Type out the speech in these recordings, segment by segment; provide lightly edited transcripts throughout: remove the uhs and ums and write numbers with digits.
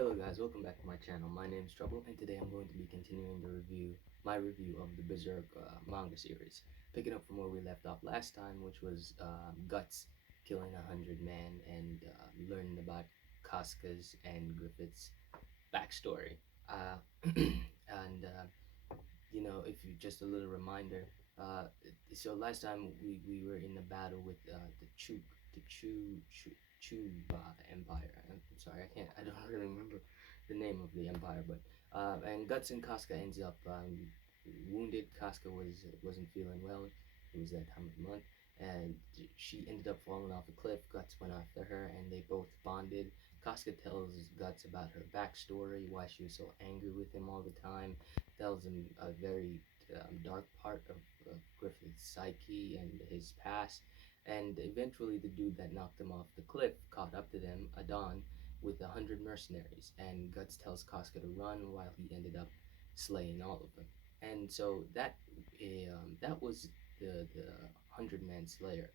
Hello guys, welcome back to my channel. My name is Trouble, and today I'm going to be continuing my review of the Berserk manga series, picking up from where we left off last time, which was Guts killing 100 men and learning about Casca's and Griffith's backstory. And if you just a little reminder, uh, so last time we were in a battle with the Chuba Empire. I'm sorry, I don't really remember the name of the empire, but and Guts and Casca ends up wounded. Casca wasn't feeling well. It was that time of the month, and she ended up falling off a cliff. Guts went after her, and they both bonded. Casca tells Guts about her backstory, why she was so angry with him all the time, tells him a very dark part of Griffith's psyche and his past. And eventually, the dude that knocked him off the cliff caught up to them, Adon, with 100 mercenaries. And Guts tells Casca to run while he ended up slaying all of them. And so that was the 100 Man Slayer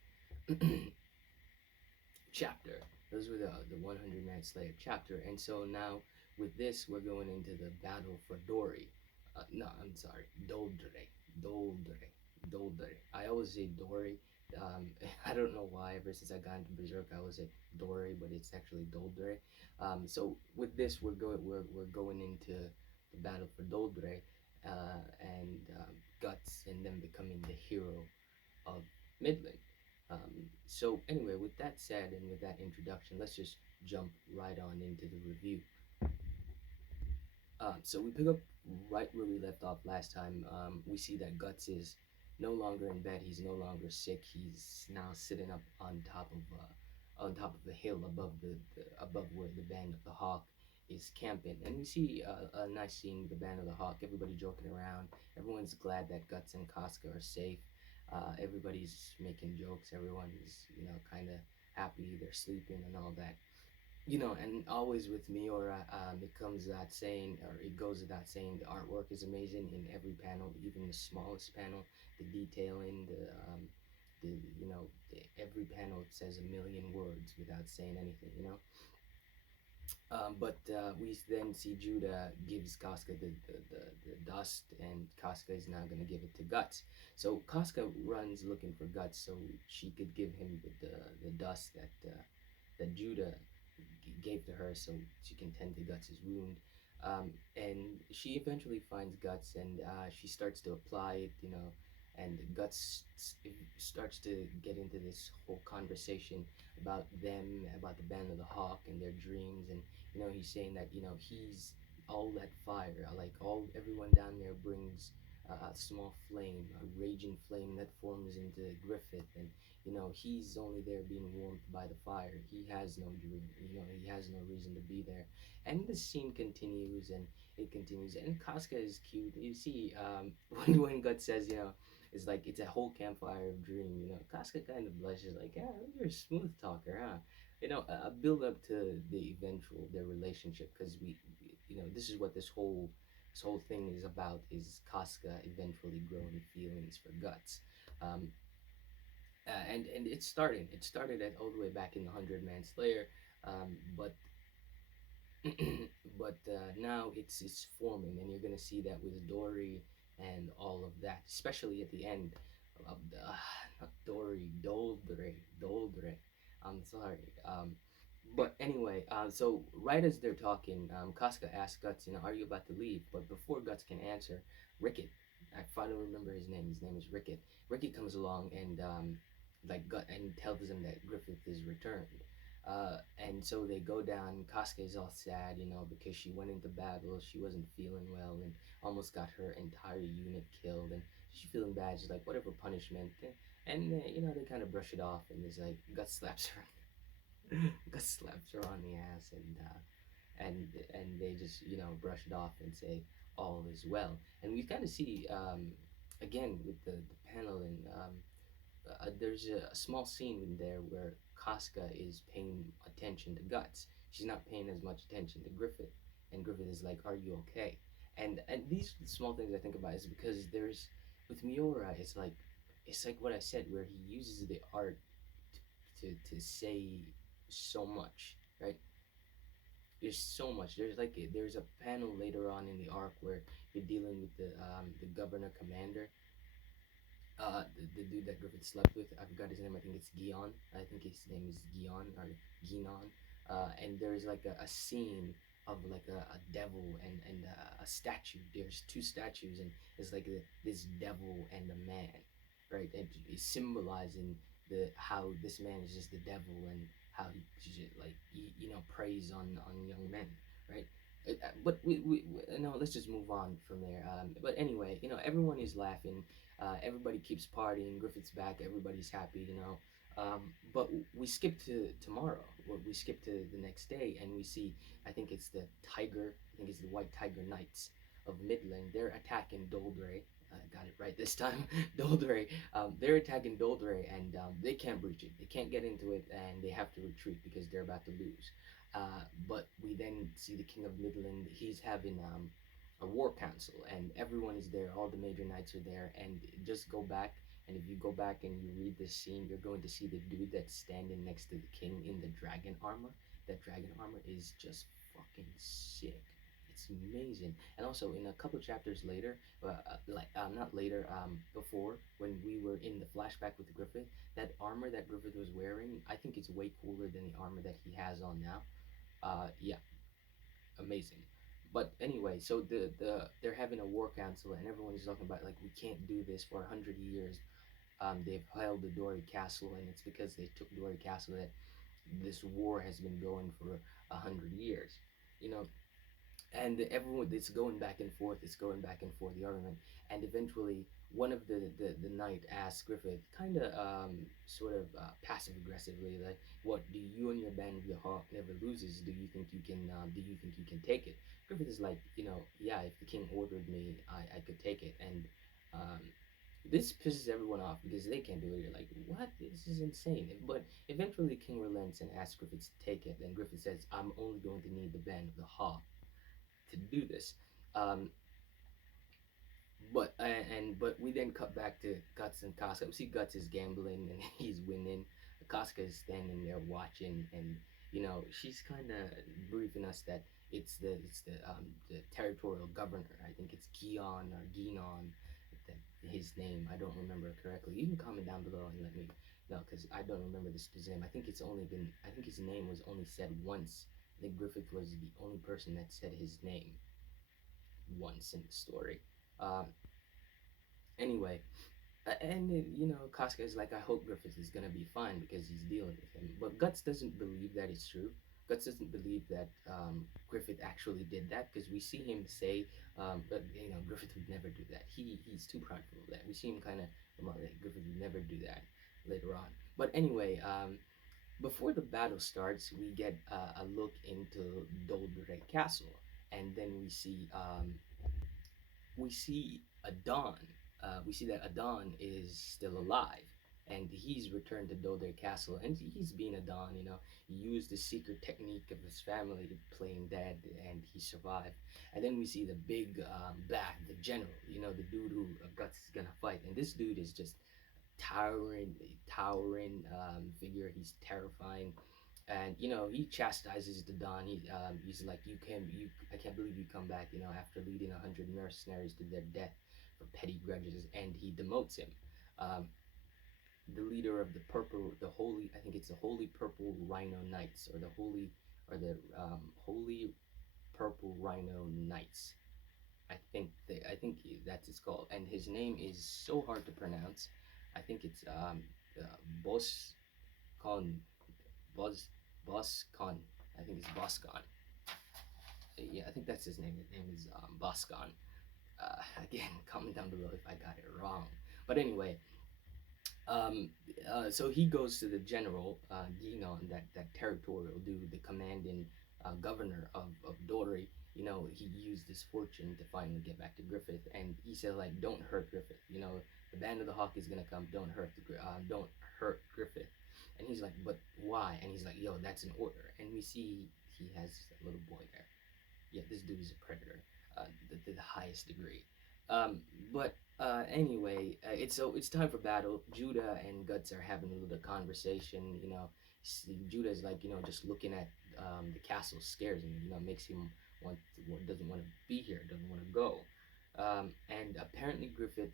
chapter. Those were the 100 Man Slayer chapter. And so now with this, we're going into the battle for Dory. No, I'm sorry, Doldre, Doldre. I always say Dory. I don't know why. Ever since I got into Berserk, I always say Dory, but it's actually Doldre. So with this, we're going into the battle for Doldre, and Guts, and them becoming the hero of Midland. So anyway, with that said, and with that introduction, let's just jump right on into the review. So we pick up right where we left off last time. We see that Guts is no longer in bed. He's no longer sick. He's now sitting up on top of the hill above above where the band of the Hawk is camping. And we see a nice scene with the band of the Hawk. Everybody joking around. Everyone's glad that Guts and Casca are safe. Everybody's making jokes. Everyone's kind of happy. They're sleeping and all that. And always with Miura, it comes that saying, or it goes without saying, the artwork is amazing in every panel, even the smallest panel. The detailing, the every panel says a million words without saying anything. But we then see Judah gives Casca the dust, and Casca is now going to give it to Guts. So Casca runs looking for Guts so she could give him the dust that Judah gave to her so she can tend to Guts' wound. And she eventually finds Guts, and she starts to apply it. And Guts starts to get into this whole conversation about them, about the Band of the Hawk and their dreams. And he's saying that he's all that fire, like everyone down there brings a small flame, a raging flame that forms into Griffith, and he's only there being warmed by the fire. He has no dream, he has no reason to be there. And the scene continues, and it continues, and Casca is cute. You see, when Guts says, it's like it's a whole campfire of dream. Casca kind of blushes, like, yeah, you're a smooth talker, huh? A build up to the eventual their relationship, because this is what this whole thing is about, is Casca eventually growing feelings for Guts. Um, and it started at all the way back in the 100 Man Slayer, but but now it's forming, and you're gonna see that with Dory and all of that, especially at the end of the not Dory, Doldre. I'm sorry. But anyway, so right as they're talking, Casca asks Guts, are you about to leave? But before Guts can answer, Ricket, I finally remember his name. His name is Ricket. Ricket comes along and and tells him that Griffith is returned. And so they go down. Casca is all sad, because she went into battle. She wasn't feeling well and almost got her entire unit killed. And she's feeling bad. She's like, whatever punishment. And they kind of brush it off. And there's like, Guts slaps her. Guts slaps her on the ass, and they just brush it off and say all is well. And we kind of see again with the panel, and there's a small scene in there where Casca is paying attention to Guts. She's not paying as much attention to Griffith, and Griffith is like, "Are you okay?" And these small things I think about is because there's with Miura, it's like what I said, where he uses the art to say so much, right? There's so much. There's a panel later on in the arc where you're dealing with the governor commander, the dude that Griffith slept with. I forgot his name. I think it's Gion. I think his name is Gion or Ginon. And there's like a scene of like a devil and a statue. There's two statues, and it's like this devil and a man, right? And it's symbolizing the how this man is just the devil, and how he preys on young men, right? But we no, let's just move on from there. But anyway, everyone is laughing, everybody keeps partying. Griffith's back. Everybody's happy. But we skip to tomorrow. We skip to the next day, and we see. I think it's the Tiger. I think it's the White Tiger Knights of Midland. They're attacking Doldre. I got it right this time. Doldre. They're attacking Doldre, and they can't breach it. They can't get into it, and they have to retreat because they're about to lose. But we then see the King of Midland. He's having a war council, and everyone is there. All the major knights are there, and just go back. And if you go back and you read this scene, you're going to see the dude that's standing next to the king in the dragon armor. That dragon armor is just fucking sick. It's amazing. And also, in a couple chapters later, not later, before when we were in the flashback with Griffith, that armor that Griffith was wearing, I think it's way cooler than the armor that he has on now. Yeah, amazing. But anyway, so they're having a war council, and everyone is talking about like we can't do this for 100 years. They've held the Dory Castle, and it's because they took Dory Castle that this war has been going for 100 years. You know, and everyone it's going back and forth. It's going back and forth, the argument, and eventually one of the knight asks Griffith, kind of sort of passive aggressively, like, "What do you and your band of the Hawk never loses? Do you think you can? Do you think you can take it?" Griffith is like, yeah, if the king ordered me, I could take it, and um, this pisses everyone off because they can't do it. You're like, what? This is insane. But eventually, the king relents and asks Griffith to take it. Then Griffith says, "I'm only going to need the band of the Hawk to do this." Um, but we then cut back to Guts and Casca. We see Guts is gambling and he's winning. Casca is standing there watching, and she's kind of briefing us that it's the territorial governor. I think it's Gion or Ginon, that his name. I don't remember it correctly. You can comment down below and let me know because I don't remember his name. I think his name was only said once. I think Griffith was the only person that said his name once in the story. Um, anyway, and Casca is like, I hope Griffith is gonna be fine because he's dealing with him. But Guts doesn't believe that it's true. Guts doesn't believe that Griffith actually did that because we see him say, but Griffith would never do that. He's too prideful of that. We see him kind of like Griffith would never do that later on. But anyway, before the battle starts, we get a look into Doldre Castle, and then we see Adon. We see that Adon is still alive, and he's returned to Doldre Castle, and he's being Adon. He used the secret technique of his family playing dead, and he survived. And then we see the big bad, the general. The dude who Guts is gonna fight, and this dude is just towering figure. He's terrifying, and he chastises the Don. He's like, I can't believe you come back. After leading 100 mercenaries to their death for petty grudges, and he demotes him. Um, the leader of the holy, I think it's the Holy Purple Rhino Knights, or Holy Purple Rhino Knights. I think that's his called, and his name is so hard to pronounce. I think it's Bos Con Bos Boscon. I think it's Boscon. Yeah, I think that's his name. His name is Boscon. Again, comment down below if I got it wrong. But anyway, so he goes to the general, Ginon, that territorial dude, the commanding governor of Dory. He used his fortune to finally get back to Griffith, and he said, like, don't hurt Griffith. The band of the Hawk is gonna come. Don't hurt Griffith. And he's like, but why? And he's like, yo, that's an order. And we see he has a little boy there. Yeah, this dude is a predator, the highest degree. Um, but anyway, it's time for battle. Judah and Guts are having a little conversation. Judah is like, just looking at the castle scares him. Makes him doesn't want to be here, doesn't want to go. And apparently Griffith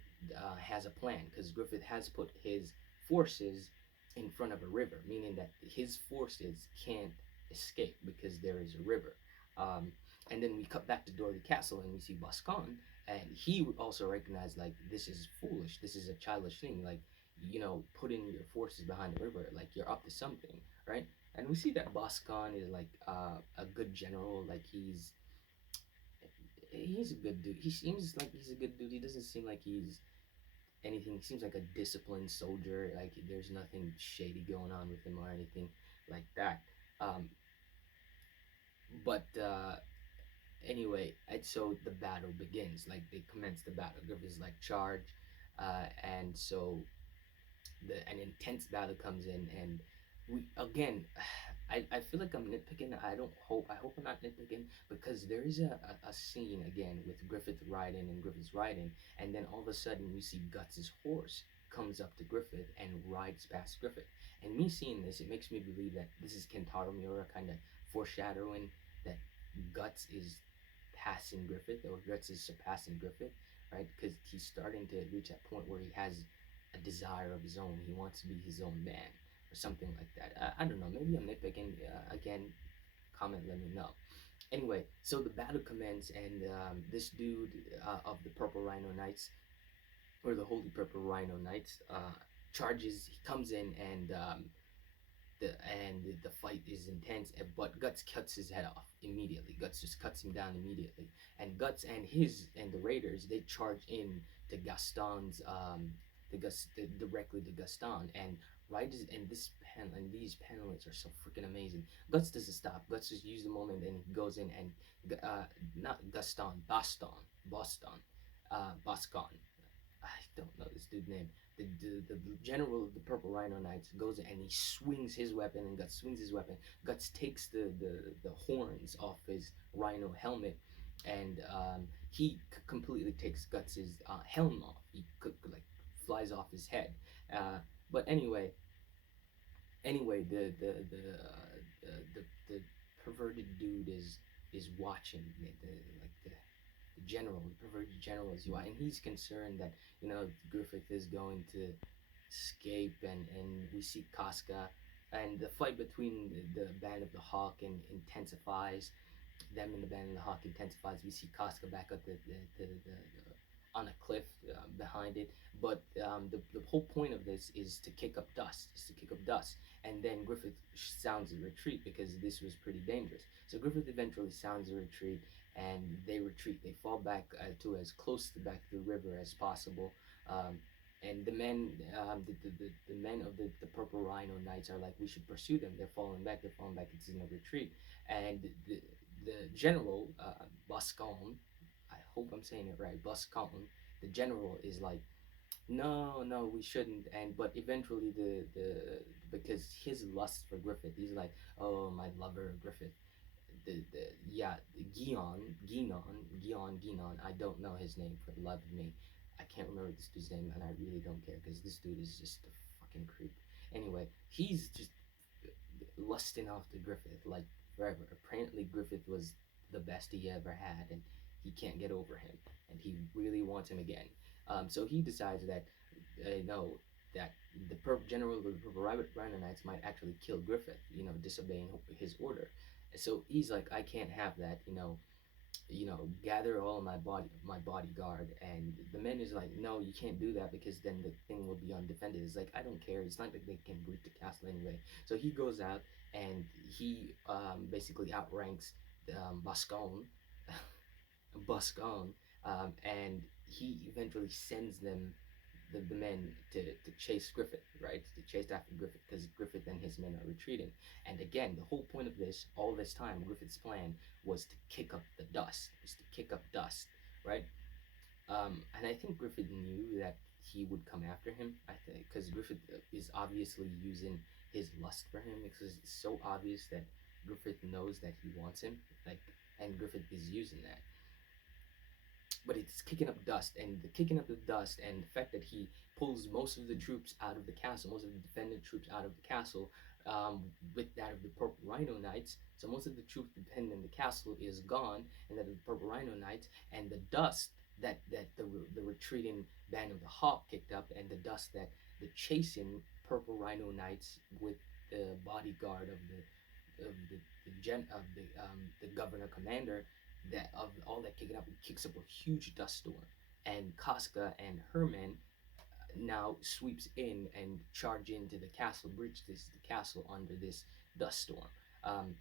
has a plan because Griffith has put his forces in front of a river, meaning that his forces can't escape because there is a river. Um, and then we cut back to Dorothy Castle and we see Boscan, and he also recognized like this is foolish, this is a childish thing, like putting your forces behind the river, like you're up to something, right? And we see that Boscan is like a good general, like he's a good dude. He seems like he's a good dude. He doesn't seem like he's anything. He seems like a disciplined soldier. Like there's nothing shady going on with him or anything like that. Um, but anyway, and so the battle begins. Like they commence the battle. Griffith's like charge, and so an intense battle comes in, and we again. I feel like I'm nitpicking. I hope I'm not nitpicking because there is a scene again with Griffith's riding, and then all of a sudden we see Guts's horse comes up to Griffith and rides past Griffith. And me seeing this, it makes me believe that this is Kentaro Miura kind of foreshadowing that Guts is passing Griffith, or Guts is surpassing Griffith, right? Because he's starting to reach that point where he has a desire of his own. He wants to be his own man, or something like that. I don't know. Maybe I'm nitpicking. Again, comment, let me know. Anyway, so the battle commences, and this dude of the Purple Rhino Knights, or the Holy Purple Rhino Knights, charges. He comes in, and the fight is intense, but Guts cuts his head off immediately. Guts just cuts him down immediately, and Guts and the Raiders, they charge in to Gaston's directly to Gaston, and right as and this pen and these panelists are so freaking amazing. Guts doesn't stop. Guts just uses the moment, and he goes in and not Gaston, Boston, I don't know this dude's name. The general of the Purple Rhino Knights goes in and he swings his weapon, and Guts swings his weapon. Guts takes the horns off his rhino helmet, and he completely takes Guts's helm off. He like flies off his head. Uh, but anyway, the perverted dude is watching the general, the perverted general is watching, and he's concerned that Griffith is going to escape, and we see Casca, and the fight between the band of the Hawk and intensifies. Them in the band of the Hawk intensifies. We see Casca back up on a cliff behind it. But the whole point of this is to kick up dust. And then Griffith sounds a retreat because this was pretty dangerous. So Griffith eventually sounds a retreat, and they retreat. They fall back to as close to back to the river as possible. And the men, the men of the Purple Rhino Knights are like, we should pursue them. They're falling back. It's in a retreat. And the general, Boscan, I hope I'm saying it right, Boscan, the general is like, no, we shouldn't. And but eventually because his lust for Griffith, he's like, oh, my lover Griffith. The yeah, Guion. I don't know his name for the love of me. I can't remember this dude's name, and I really don't care because this dude is just a fucking creep. Anyway, he's just lusting after Griffith like forever. Apparently, Griffith was the best he ever had, and he can't get over him, and he really wants him again. So he decides that no, that general of the Purple Rhino Knights might actually kill Griffith, disobeying his order. So he's like, I can't have that, gather all of my bodyguard, and the men is like, no, you can't do that because then the thing will be undefended. It's like, I don't care. It's not like they can breach the castle anyway. So he goes out and he basically outranks Boscan, and he eventually sends the men to chase Griffith, right? To chase after Griffith because Griffith and his men are retreating. And again, the whole point of all this time, Griffith's plan was to kick up the dust, right? And I think Griffith knew that he would come after him. I think because Griffith is obviously using his lust for him, because it's so obvious that Griffith knows that he wants him, and Griffith is using that. But it's kicking up dust, and the kicking up the dust, and the fact that he pulls most of the troops out of the castle, most of the defendant troops out of the castle, with that of the Purple Rhino Knights. So most of the troops dependent in the castle is gone, and that of the Purple Rhino Knights, and the dust that the retreating band of the Hawk kicked up, and the dust that the chasing Purple Rhino Knights with the bodyguard of the governor commander, that of all that kicking up, kicks up a huge dust storm, and Casca and her men now sweeps in and charge into the castle, breach the castle under this dust storm. Um,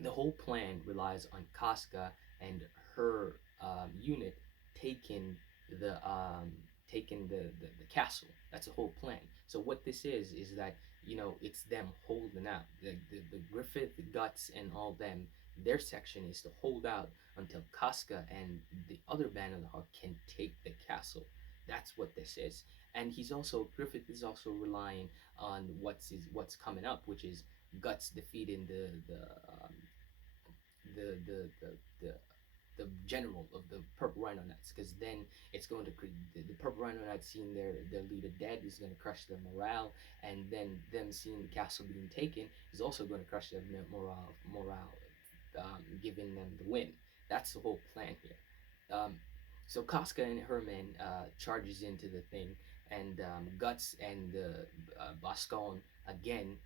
the whole plan relies on Casca and her unit taking the taking the castle. That's the whole plan. So what this is that it's them holding out. The Griffith, the Guts, and all them. Their section is to hold out until Casca and the other band of the Hawk can take the castle. That's what this is. And he's also Griffith is also relying on what's coming up, which is Guts defeating the the the the the general of the Purple Rhino Knights, because then it's going to the Purple Rhino Knights seeing their leader dead is going to crush their morale, and then them seeing the castle being taken is also going to crush their morale, giving them the win. That's the whole plan here. Um, so Casca and her men charges into the thing, and Guts and Boscon again.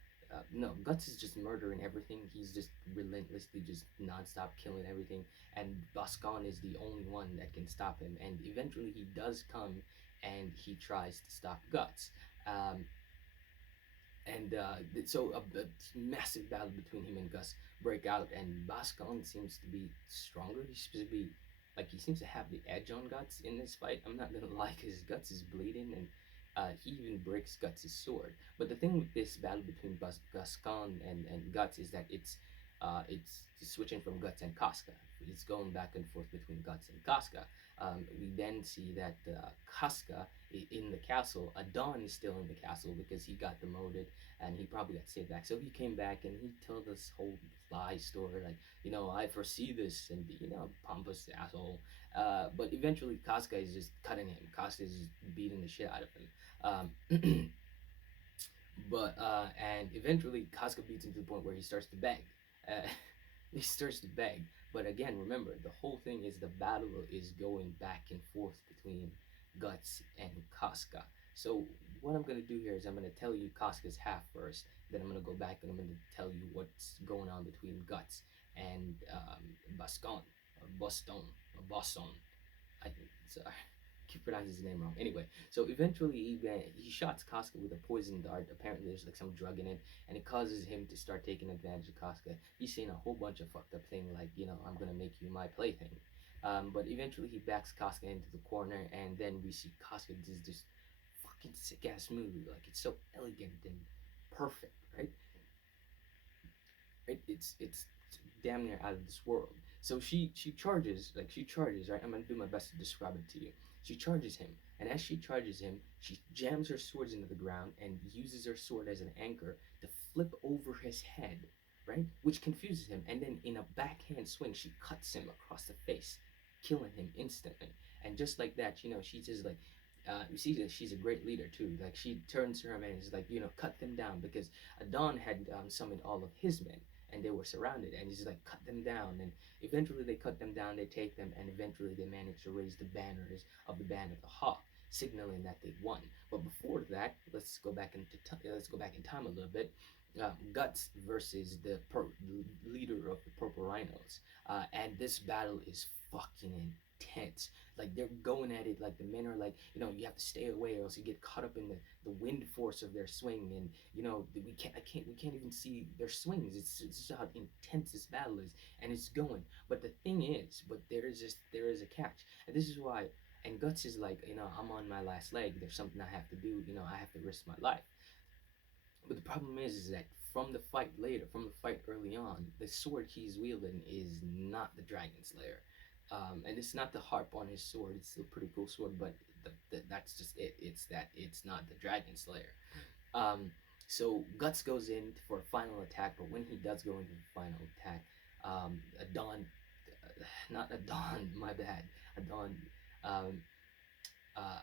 No, Guts is just murdering everything. He's just relentlessly, just nonstop killing everything. And Boscon is the only one that can stop him. And eventually, he does come, and he tries to stop Guts. Um, so a massive battle between him and Gus break out, and Boscon seems to be stronger. He seems to be he seems to have the edge on Guts in this fight. I'm not gonna lie, because Guts is bleeding, and he even breaks Guts' sword. But the thing with this battle between Boscon and Guts is that it's switching from Guts and Casca. It's going back and forth between Guts and Casca. We then see that Casca in the castle, Adon is still in the castle because he got demoted and he probably got saved back. So he came back and he told this whole lie story, like, I foresee this, and pompous asshole. But eventually, Casca is just cutting him. Casca is just beating the shit out of him. And eventually, Casca beats him to the point where he starts to beg. Uh, he starts to beg. But again, remember, the whole thing is the battle is going back and forth between Guts and Casca. So what I'm gonna do here is I'm gonna tell you Casca's half first. Then I'm gonna go back and I'm gonna tell you what's going on between Guts and Bascon or Boston or Boston. I think it's keep pronouncing his name wrong. Anyway, so eventually he shots Casca with a poison dart. Apparently, there's like some drug in it, and it causes him to start taking advantage of Casca. He's saying a whole bunch of fucked up thing like, I'm gonna make you my plaything. But eventually, he backs Casca into the corner, and then we see Casca does this fucking sick ass movie. Like, it's so elegant and perfect, right? It's damn near out of this world. So she charges, right? I'm gonna do my best to describe it to you. She charges him, and as she charges him, she jams her swords into the ground and uses her sword as an anchor to flip over his head, right? Which confuses him, and then in a backhand swing, she cuts him across the face, killing him instantly. And just like that, she's just like, you see that she's a great leader too. Like, she turns to her men and is like, cut them down, because Adon had summoned all of his men, and they were surrounded, and he's like, cut them down. And eventually they cut them down, they take them, and eventually they manage to raise the banners of the band of the Hawk, signaling that they won. But before that, let's go back in time a little bit. Guts versus the leader of the Purple Rhinos, and this battle is fucking intense. Like, they're going at it, like the men are like, you have to stay away or else you get caught up in the wind force of their swing, and we can't even see their swings. It's just how intense this battle is, and it's going. But the thing is, there is a catch, and this is why. And Guts is like, I'm on my last leg. There's something I have to do. I have to risk my life. But the problem is that from the fight early on, the sword he's wielding is not the Dragon Slayer. And it's not the harp on his sword. It's still a pretty cool sword, but that's just it. It's not the Dragon Slayer. So Guts goes in for a final attack, but when he does go into the final attack, Adon, not Adon, my bad, Adon, um, uh,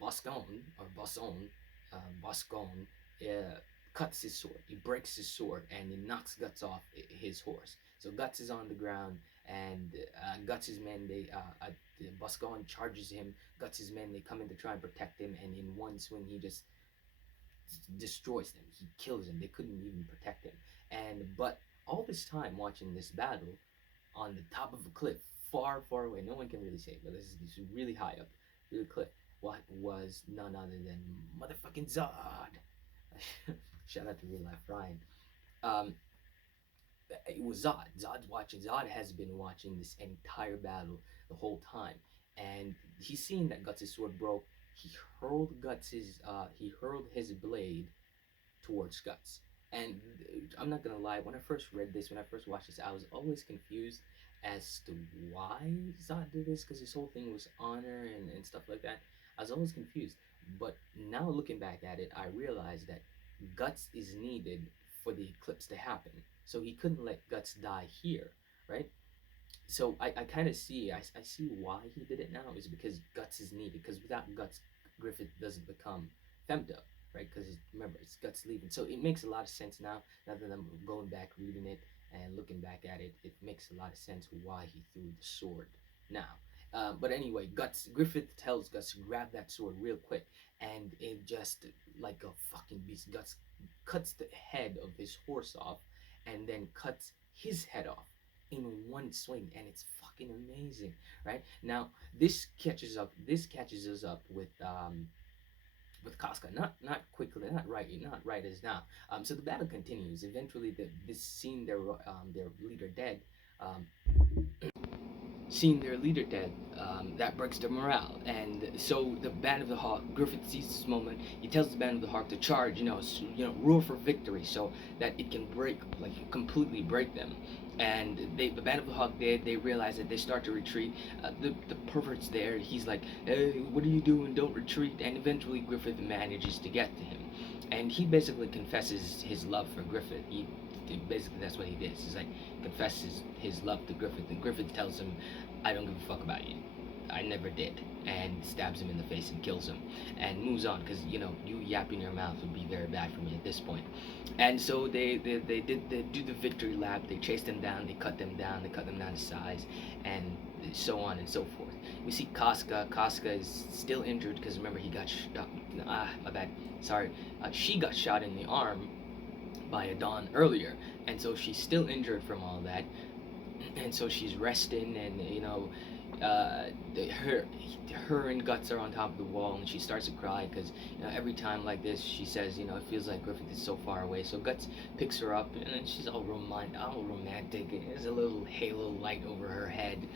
Boscon or Bosson, Boscon, cuts his sword. He breaks his sword and he knocks Guts off his horse. So Guts is on the ground, and Guts' men, Boscawen charges him. Guts' men, they come in to try and protect him, and in one swing he just destroys them. He kills them. They couldn't even protect him. But all this time watching this battle on the top of a cliff, far, far away, no one can really say it, but this is really high up, the cliff. What was none other than motherfucking Zod. Shout out to real life Ryan. Um, it was Zod. Zod's watching. Zod has been watching this entire battle the whole time, and he's seen that Guts' sword broke. He hurled his blade towards Guts. And I'm not gonna lie, when I first read this, when I first watched this, I was always confused as to why Zod did this, because his whole thing was honor and stuff like that. I was always confused. But now looking back at it, I realized that Guts is needed for the eclipse to happen. So he couldn't let Guts die here, right? So I kind of see, I see why he did it now, is because Guts is needed. Because without Guts, Griffith doesn't become Femto, right? Because remember, it's Guts leaving. So it makes a lot of sense now. Now that I'm going back, reading it, and looking back at it, it makes a lot of sense why he threw the sword now. But anyway, Griffith tells Guts to grab that sword real quick, and it just, like a fucking beast, Guts cuts the head of his horse off, and then cuts his head off in one swing, and it's fucking amazing, right? Now this catches us up with Casca, not quickly, not right as now. So the battle continues. Eventually, this seeing their leader dead, um, seeing their leader dead, that breaks their morale. And so the Band of the Hawk, Griffith sees this moment. He tells the Band of the Hawk to charge, roar for victory, so that it can completely break them. And the Band of the Hawk, they realize that they start to retreat. The pervert's there. He's like, "Hey, what are you doing? Don't retreat!" And eventually, Griffith manages to get to him, and he basically confesses his love for Griffith. Basically, that's what he did. He's like, confesses his love to Griffith, and Griffith tells him, "I don't give a fuck about you. I never did," and stabs him in the face and kills him, and moves on, because you yapping your mouth would be very bad for me at this point. And so they do the victory lap. They chase them down. They cut them down to size, and so on and so forth. We see Casca. Casca is still injured because remember he got shot. My bad. Sorry. She got shot in the arm by a Dawn earlier, and so she's still injured from all that, and so she's resting, and her and Guts are on top of the wall, and she starts to cry because every time like this she says it feels like Griffith is so far away. So Guts picks her up, and then she's all romantic. There's a little halo light over her head.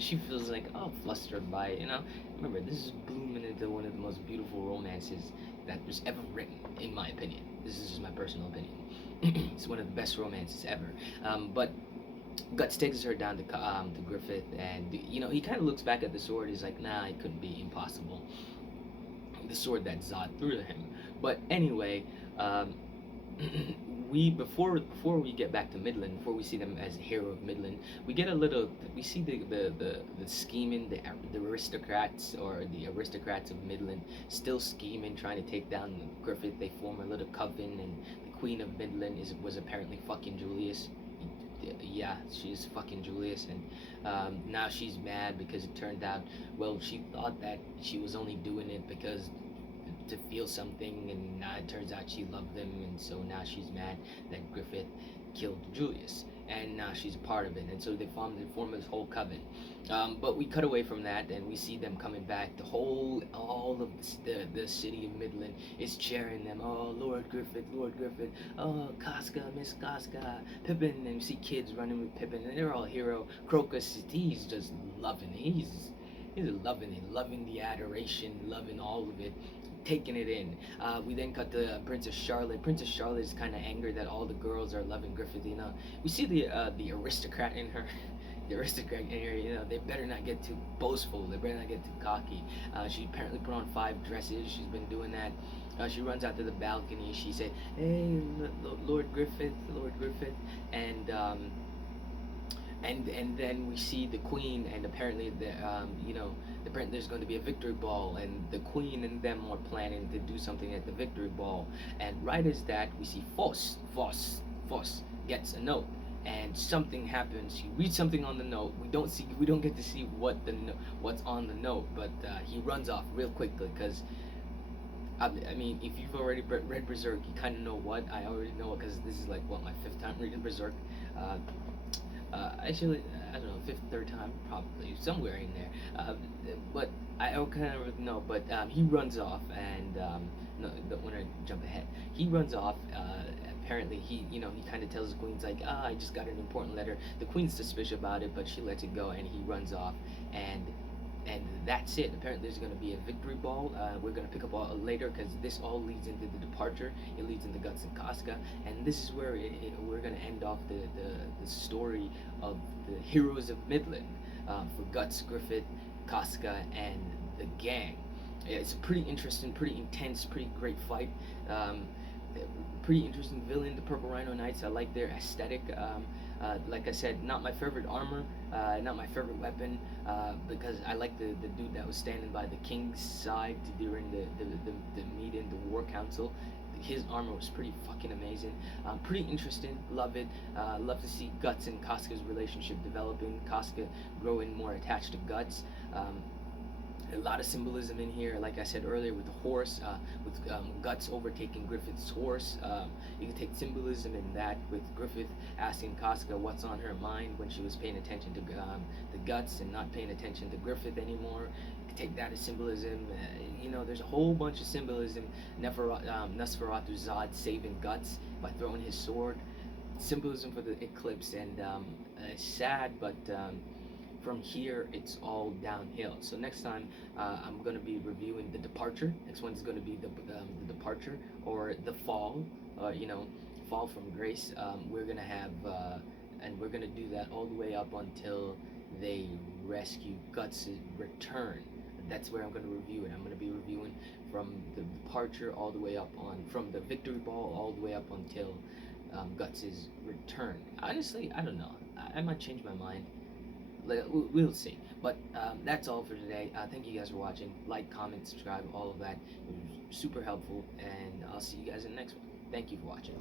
She feels like flustered by it. Remember, this is blooming into one of the most beautiful romances that was ever written, in my opinion. This is just my personal opinion. It's one of the best romances ever. But Guts takes her down to Griffith, and he kind of looks back at the sword. He's like, nah, it couldn't be, impossible. The sword that Zod threw to him. But anyway, before we get back to Midland, before we see them as the hero of Midland, we see the scheming, the aristocrats of Midland still scheming, trying to take down Griffith. They form a little coven, and the Queen of Midland was apparently fucking Julius. Yeah, she's fucking Julius, and now she's mad because it turned out, well, she thought that she was only doing it because to feel something, and now it turns out she loved him, and so now she's mad that Griffith killed Julius, and now she's a part of it, and so they form this whole coven. But we cut away from that, and we see them coming back. All of the city of Midland is cheering them. Oh, Lord Griffith, oh, Casca, Miss Casca, Pippin, and we see kids running with Pippin, and they're all hero. Crocus, he's just loving it. He's loving it, loving the adoration, loving all of it, taking it in. We then cut to Princess Charlotte. Princess Charlotte is kind of angry that all the girls are loving Griffith. We see the aristocrat in her. The aristocrat in her, they better not get too boastful. They better not get too cocky. She apparently put on 5 dresses. She's been doing that. She runs out to the balcony. She said, "Hey, Lord Griffith," and and then we see the queen, and apparently apparently there's going to be a victory ball, and the queen and them are planning to do something at the victory ball. And right as that, we see Foss gets a note, and something happens. He reads something on the note. We don't get to see what's on the note, but he runs off real quickly because I mean, if you've already read Berserk, you kind of know what I already know, because this is like what, my fifth time reading Berserk. Uh, Actually, I don't know, fifth, third time, probably somewhere in there. But I don't kind of know. But he runs off, and no, don't want to jump ahead. He runs off. Apparently, he kind of tells the queen's like, I just got an important letter. The queen's suspicious about it, but she lets it go, and he runs off, and that's it. Apparently, there's going to be a victory ball. We're going to pick up all later, because this all leads into the departure. It leads into Guts and Casca, and this is where we're going to end off the story of the heroes of Midland, for Guts, Griffith, Casca, and the gang. Yeah, it's a pretty interesting, pretty intense, pretty great fight. Um, Pretty interesting villain, the Purple Rhino Knights. I like their aesthetic. Like I said, not my favorite armor, not my favorite weapon, because I like the dude that was standing by the king's side during the meeting, the war council. His armor was pretty fucking amazing. Pretty interesting. Love it. Love to see Guts and Casca's relationship developing. Casca growing more attached to Guts. A lot of symbolism in here, like I said earlier, with the horse, with Guts overtaking Griffith's horse. You can take symbolism in that, with Griffith asking Casca what's on her mind when she was paying attention to the Guts and not paying attention to Griffith anymore. You can take that as symbolism. There's a whole bunch of symbolism. Nosferatu Zod saving Guts by throwing his sword. Symbolism for the eclipse, and it's sad, but from here it's all downhill. So next time, I'm going to be reviewing the departure. Next one's going to be the departure, or the fall, fall from grace. We're going to have and we're going to do that all the way up until they rescue Guts' return. That's where I'm going to review it. I'm going to be reviewing from the departure all the way up on, from the victory ball all the way up until Guts' return. Honestly, I don't know. I might change my mind. We'll see. But that's all for today. Thank you guys for watching. Like, comment, subscribe, all of that. It was super helpful, and I'll see you guys in the next one. Thank you for watching.